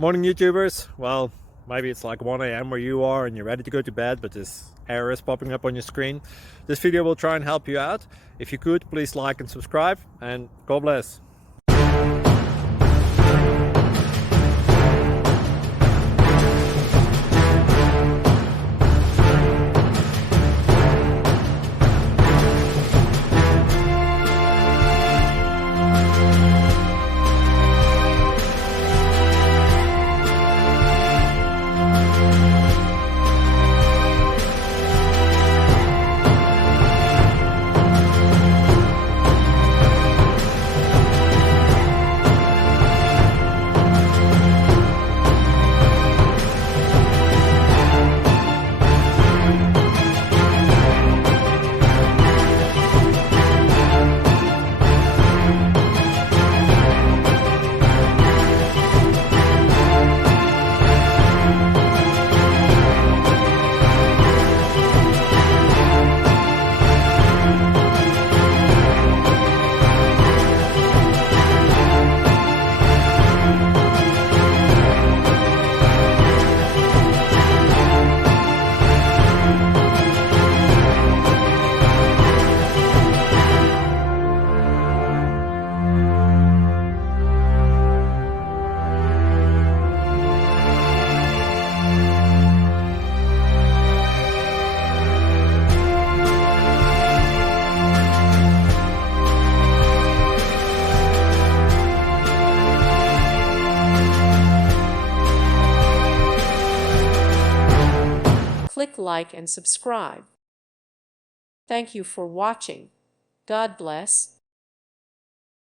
Morning YouTubers. Well, maybe it's like 1 a.m. where you are and you're ready to go to bed, but this error is popping up on your screen. This video will try and help you out. If you could, please like and subscribe, and God bless. Click like and subscribe. Thank you for watching. God bless.